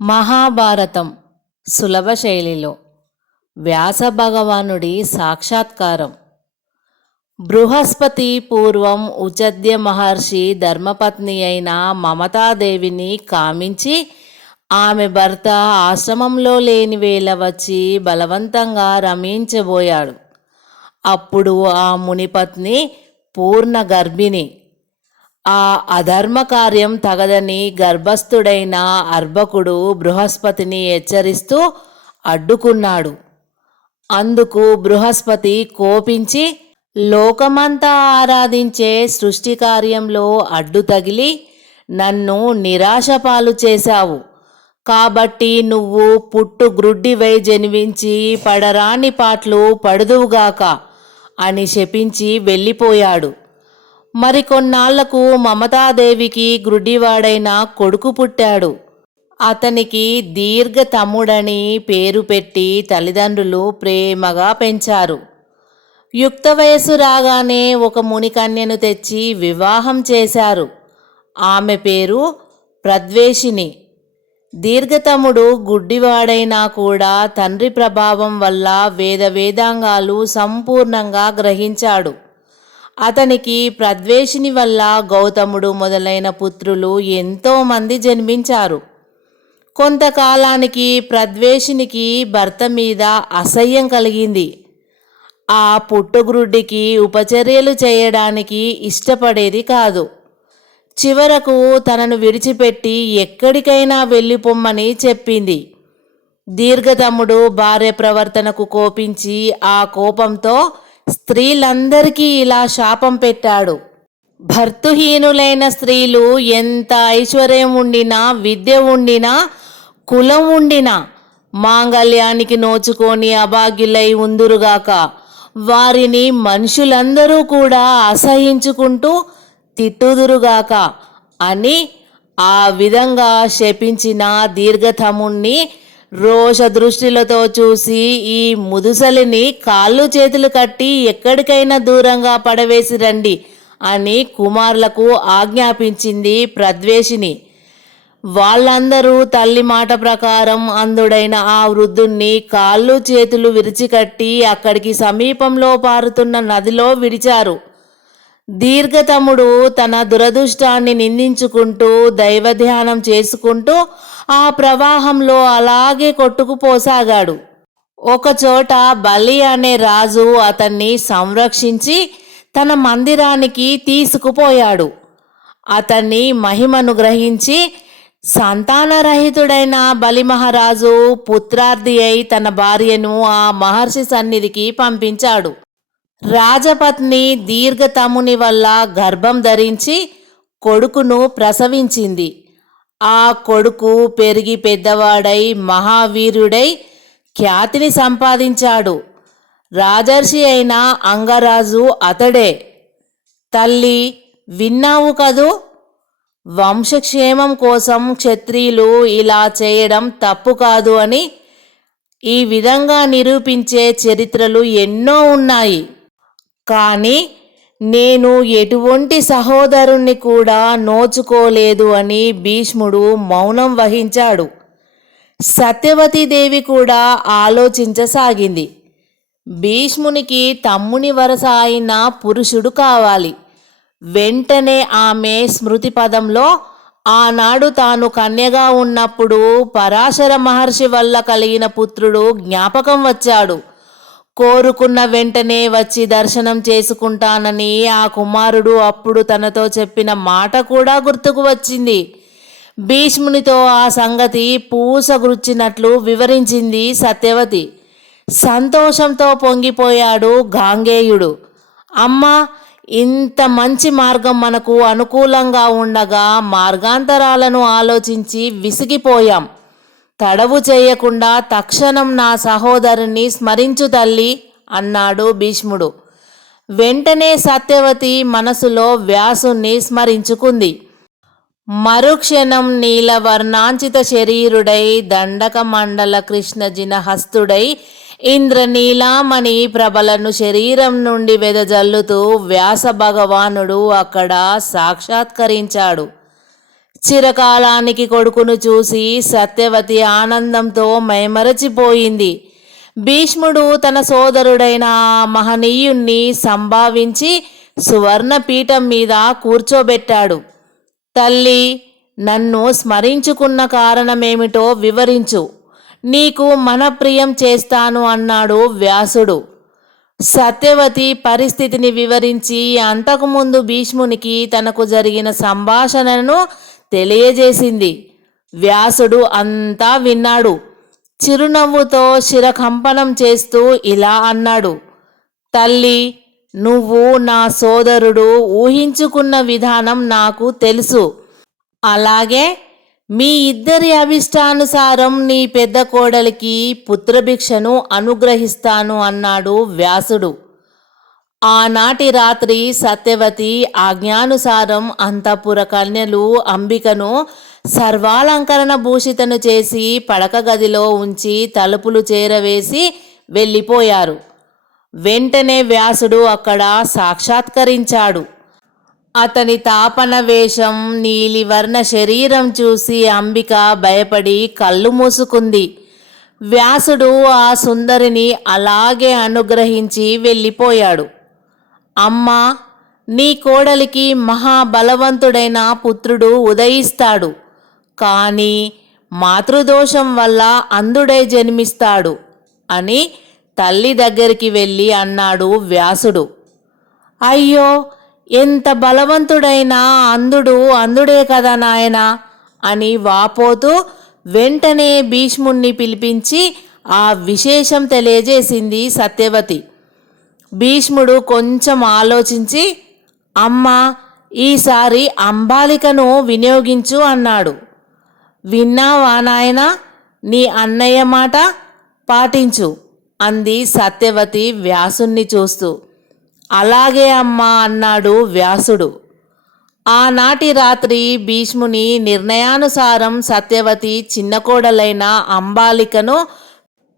మహాభారతం సులభ శైలిలో. వ్యాస భగవానుడి సాక్షాత్కారం. బృహస్పతి పూర్వం ఉచద్య మహర్షి ధర్మపత్ని అయిన మమతాదేవిని కామించి ఆమె భర్త ఆశ్రమంలో లేని వేళ వచ్చి బలవంతంగా రమించబోయాడు. అప్పుడు ఆ మునిపత్ని పూర్ణ గర్భిణి ఆ అధర్మ కార్యం తగదని గర్భస్థుడైన అర్భకుడు బృహస్పతిని హెచ్చరిస్తూ అడ్డుకున్నాడు. అందుకు బృహస్పతి కోపించి లోకమంతా ఆరాధించే సృష్టి కార్యంలో అడ్డు తగిలి నన్ను నిరాశపాలు చేశావు. కాబట్టి నువ్వు పుట్టు గ్రుడ్డివై జన్మించి పడరాని పాటలు పడుదువుగాక అని శపించి వెళ్ళిపోయాడు. మరికొన్నాళ్ళకు మమతాదేవికి గ్రుడ్డివాడైన కొడుకు పుట్టాడు. అతనికి దీర్ఘ తమ్ముడని పేరు పెట్టి తల్లిదండ్రులు ప్రేమగా పెంచారు. యుక్త వయసు రాగానే ఒక మునికన్యను తెచ్చి వివాహం చేశారు. ఆమె పేరు ప్రద్వేషిని దీర్ఘతముడు గుడ్డివాడైనా కూడా తండ్రి ప్రభావం వల్ల వేద వేదాంగాలు సంపూర్ణంగా గ్రహించాడు. అతనికి ప్రద్వేషిని వల్ల గౌతముడు మొదలైన పుత్రులు ఎంతోమంది జన్మించారు. కొంతకాలానికి ప్రద్వేషినికి భర్త మీద అసహ్యం కలిగింది. ఆ పుట్టుగ్రుడ్డికి ఉపచర్యలు చేయడానికి ఇష్టపడేది కాదు. చివరకు తనను విడిచిపెట్టి ఎక్కడికైనా వెళ్ళిపోమ్మని చెప్పింది. దీర్ఘతమ్ముడు భార్య ప్రవర్తనకు కోపించి ఆ కోపంతో స్త్రీలందరికీ ఇలా శాపం పెట్టాడు. భర్తుహీనులైన స్త్రీలు ఎంత ఐశ్వర్యం ఉండినా విద్య ఉండినా కులం ఉండినా మాంగళ్యానికి నోచుకొని అభాగ్యులై ఉందురుగాక. వారిని మనుషులందరూ కూడా అసహించుకుంటూ తిట్టుదురుగాక అని ఆ విధంగా శపించిన దీర్ఘతముణ్ణి రోష దృష్టిలతో చూసి ఈ ముదుసలిని కాళ్ళు చేతులు కట్టి ఎక్కడికైనా దూరంగా పడవేసి రండి అని కుమారులకు ఆజ్ఞాపించింది ప్రద్వేషిని. వాళ్ళందరూ తల్లి మాట ప్రకారం అందుడైన ఆ వృద్ధుణ్ణి కాళ్ళు చేతులు విరిచికట్టి అక్కడికి సమీపంలో పారుతున్న నదిలో విడిచారు. దీర్ఘతముడు తన దురదృష్టాన్ని నిందించుకుంటూ దైవధ్యానం చేసుకుంటూ ఆ ప్రవాహంలో అలాగే కొట్టుకుపోసాగాడు. ఒకచోట బలి అనే రాజు అతన్ని సంరక్షించి తన మందిరానికి తీసుకుపోయాడు. అతన్ని మహిమను గ్రహించి సంతానరహితుడైన బలి మహారాజు పుత్రార్థి అయి తన భార్యను ఆ మహర్షి సన్నిధికి పంపించాడు. రాజపత్ని దీర్ఘతముని వల్ల గర్భం ధరించి కొడుకును ప్రసవించింది. ఆ కొడుకు పెరిగి పెద్దవాడై మహావీరుడై ఖ్యాతిని సంపాదించాడు. రాజర్షి అయిన అంగరాజు అతడే. తల్లి విన్నావు కదూ? వంశక్షేమం కోసం క్షత్రియులు ఇలా చేయడం తప్పు కాదు అని ఈ విధంగా నిరూపించే చరిత్రలు ఎన్నో ఉన్నాయి. కానీ నేను ఎటువంటి సహోదరుణ్ణి కూడా నోచుకోలేదు అని భీష్ముడు మౌనం వహించాడు. సత్యవతీదేవి కూడా ఆలోచించసాగింది. భీష్మునికి తమ్ముని వరస అయిన పురుషుడు కావాలి. వెంటనే ఆమె స్మృతి పదంలో ఆనాడు తాను కన్యగా ఉన్నప్పుడు పరాశర మహర్షి వల్ల కలిగిన పుత్రుడు జ్ఞాపకం వచ్చాడు. కోరుకున్న వెంటనే వచ్చి దర్శనం చేసుకుంటానని ఆ కుమారుడు అప్పుడు తనతో చెప్పిన మాట కూడా గుర్తుకు వచ్చింది. భీష్మునితో ఆ సంగతి పూసగుచ్చినట్లు వివరించింది సత్యవతి. సంతోషంతో పొంగిపోయాడు గాంగేయుడు. అమ్మ ఇంత మంచి మార్గం మనకు అనుకూలంగా ఉండగా మార్గాంతరాలను ఆలోచించి విసిగిపోయాం. తడవు చేయకుండా తక్షణం నా సహోదరుని స్మరించు తల్లి అన్నాడు భీష్ముడు. వెంటనే సత్యవతి మనసులో వ్యాసుని స్మరించుకుంది. మరుక్షణం నీలవర్ణాంచిత శరీరుడై దండకమండల కృష్ణజిన హస్తుడై ఇంద్రనీలామణి ప్రభలను శరీరం నుండి వెదజల్లుతూ వ్యాస భగవానుడు అక్కడ సాక్షాత్కరించాడు. చిరకాలానికి కొడుకును చూసి సత్యవతి ఆనందంతో మైమరచిపోయింది. భీష్ముడు తన సోదరుడైన మహనీయుణ్ణి సంభావించి సువర్ణపీఠం మీద కూర్చోబెట్టాడు. తల్లి నన్ను స్మరించుకున్న కారణమేమిటో వివరించు. నీకు మనప్రియం చేస్తాను అన్నాడు వ్యాసుడు. సత్యవతి పరిస్థితిని వివరించి అంతకుముందు భీష్మునికి తనకు జరిగిన సంభాషణను తెలియజేసింది. వ్యాసుడు అంతా విన్నాడు. చిరునవ్వుతో శిరకంపనం చేస్తూ ఇలా అన్నాడు. తల్లి నువ్వు నా సోదరుడు ఊహించుకున్న విధానం నాకు తెలుసు. అలాగే మీ ఇద్దరి అభిష్టానుసారం నీ పెద్ద కోడలికి పుత్రభిక్షను అనుగ్రహిస్తాను అన్నాడు వ్యాసుడు. ఆనాటి రాత్రి సత్యవతి ఆజ్ఞానుసారం అంతఃపుర కన్యలు అంబికను సర్వాలంకరణ భూషితను చేసి పడక గదిలో ఉంచి తలుపులు చేరవేసి వెళ్ళిపోయారు. వెంటనే వ్యాసుడు అక్కడ సాక్షాత్కరించాడు. అతని తాపన వేషం నీలివర్ణ శరీరం చూసి అంబిక భయపడి కళ్ళు మూసుకుంది. వ్యాసుడు ఆ సుందరిని అలాగే అనుగ్రహించి వెళ్ళిపోయాడు. అమ్మా నీ కోడలికి మహాబలవంతుడైన పుత్రుడు ఉదయిస్తాడు. కానీ మాతృదోషం వల్ల అందుడై జన్మిస్తాడు అని తల్లి దగ్గరికి వెళ్ళి అన్నాడు వ్యాసుడు. అయ్యో ఎంత బలవంతుడైనా అందుడు అందుడే కదా నాయనా అని వాపోతూ వెంటనే భీష్ముణ్ణి పిలిపించి ఆ విశేషం తెలియజేసింది సత్యవతి. భీష్ముడు కొంచెం ఆలోచించి అమ్మ ఈసారి అంబాలికను వినియోగించు అన్నాడు. విన్నావా నాయన నీ అన్నయ్య మాట పాటించు అంది సత్యవతి వ్యాసుణ్ణి చూస్తూ. అలాగే అమ్మా అన్నాడు వ్యాసుడు. ఆనాటి రాత్రి భీష్ముని నిర్ణయానుసారం సత్యవతి చిన్న కోడలైన అంబాలికను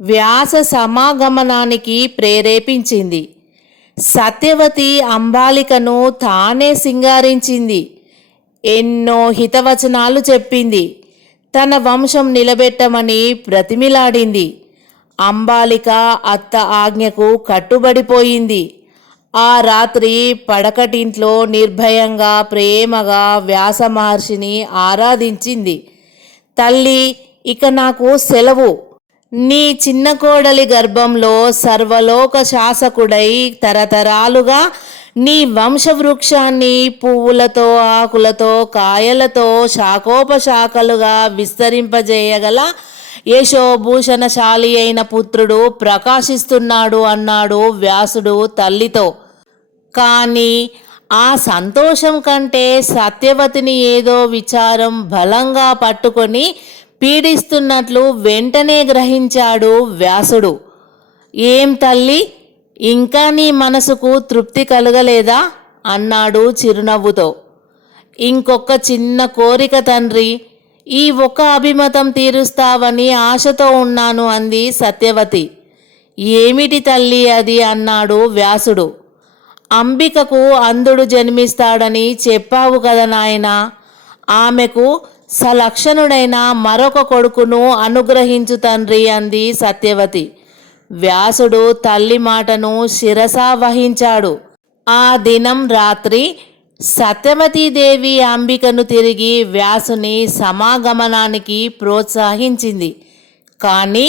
వ్యాస సమాగమనానికి ప్రేరేపించింది. సత్యవతి అంబాలికను తానే సింగారించింది ఎన్నో హితవచనాలు చెప్పింది. తన వంశం నిలబెట్టమని బ్రతిమిలాడింది. అంబాలిక అత్త ఆజ్ఞకు కట్టుబడిపోయింది. ఆ రాత్రి పడకటింట్లో నిర్భయంగా ప్రేమగా వ్యాస మహర్షిని ఆరాధించింది. తల్లి ఇక నాకు సెలవు. నీ చిన్న కోడలి గర్భంలో సర్వలోక శాసకుడై తరతరాలుగా నీ వంశవృక్షాన్ని పువ్వులతో ఆకులతో కాయలతో శాఖోపశాఖలుగా విస్తరింపజేయగల యశోభూషణశాలి అయిన పుత్రుడు ప్రకాశిస్తున్నాడు అన్నాడు వ్యాసుడు తల్లితో. కానీ ఆ సంతోషం కంటే సత్యవతిని ఏదో విచారం బలంగా పట్టుకొని పీడిస్తున్నట్లు వెంటనే గ్రహించాడు వ్యాసుడు. ఏం తల్లి ఇంకా నీ మనసుకు తృప్తి కలగలేదా? అన్నాడు చిరునవ్వుతో. ఇంకొక చిన్న కోరిక తండ్రి ఈ ఒక అభిమతం తీరుస్తావని ఆశతో ఉన్నాను అంది సత్యవతి. ఏమిటి తల్లి అది? అన్నాడు వ్యాసుడు. అంబికకు అంధుడు జన్మిస్తాడని చెప్పావు కదా నాయనా. ఆమెకు సలక్షణుడైన మరొక కొడుకును అనుగ్రహించు తండ్రి అంది సత్యవతి. వ్యాసుడు తల్లి మాటను శిరసా వహించాడు. ఆ దినం రాత్రి సత్యవతీదేవి అంబికను తిరిగి వ్యాసుని సమాగమనానికి ప్రోత్సహించింది. కానీ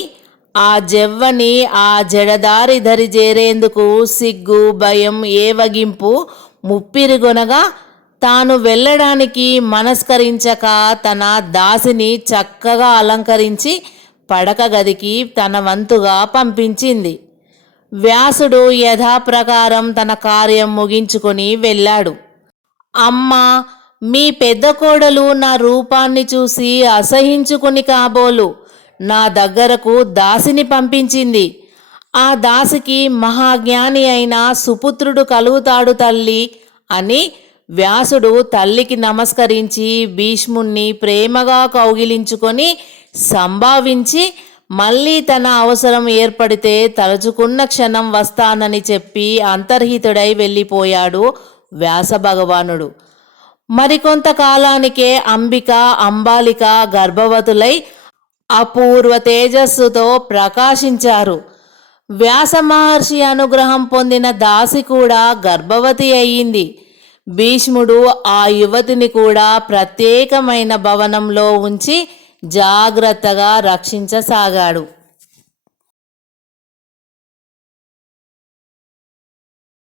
ఆ జవ్వని ఆ జడదారి ధరి చేరేందుకు సిగ్గు భయం ఏవగింపు ముప్పిరిగొనగా తాను వెళ్ళడానికి మనస్కరించక తన దాసిని చక్కగా అలంకరించి పడక గదికి తన వంతుగా పంపించింది. వ్యాసుడు యథాప్రకారం తన కార్యం ముగించుకొని వెళ్ళాడు. అమ్మ మీ పెద్ద కోడలు నా రూపాన్ని చూసి అసహించుకుని కాబోలు. నా దగ్గరకు దాసిని పంపించింది. ఆ దాసికి మహాజ్ఞాని అయిన సుపుత్రుడు కలుగుతాడు తల్లి అని వ్యాసుడు తల్లికి నమస్కరించి భీష్ముణ్ణి ప్రేమగా కౌగిలించుకొని సంభావించి మళ్ళీ తన అవసరం ఏర్పడితే తలుచుకున్న క్షణం వస్తానని చెప్పి అంతర్హితుడై వెళ్ళిపోయాడు వ్యాస భగవానుడు మరికొంతకాలానికే అంబిక అంబాలిక గర్భవతులై అపూర్వ తేజస్సుతో ప్రకాశించారు. వ్యాస మహర్షి అనుగ్రహం పొందిన దాసి కూడా గర్భవతి అయ్యింది భీష్ముడు ఆ యువతిని కూడా ప్రత్యేకమైన భవనంలో ఉంచి జాగ్రత్తగా రక్షించసాగాడు.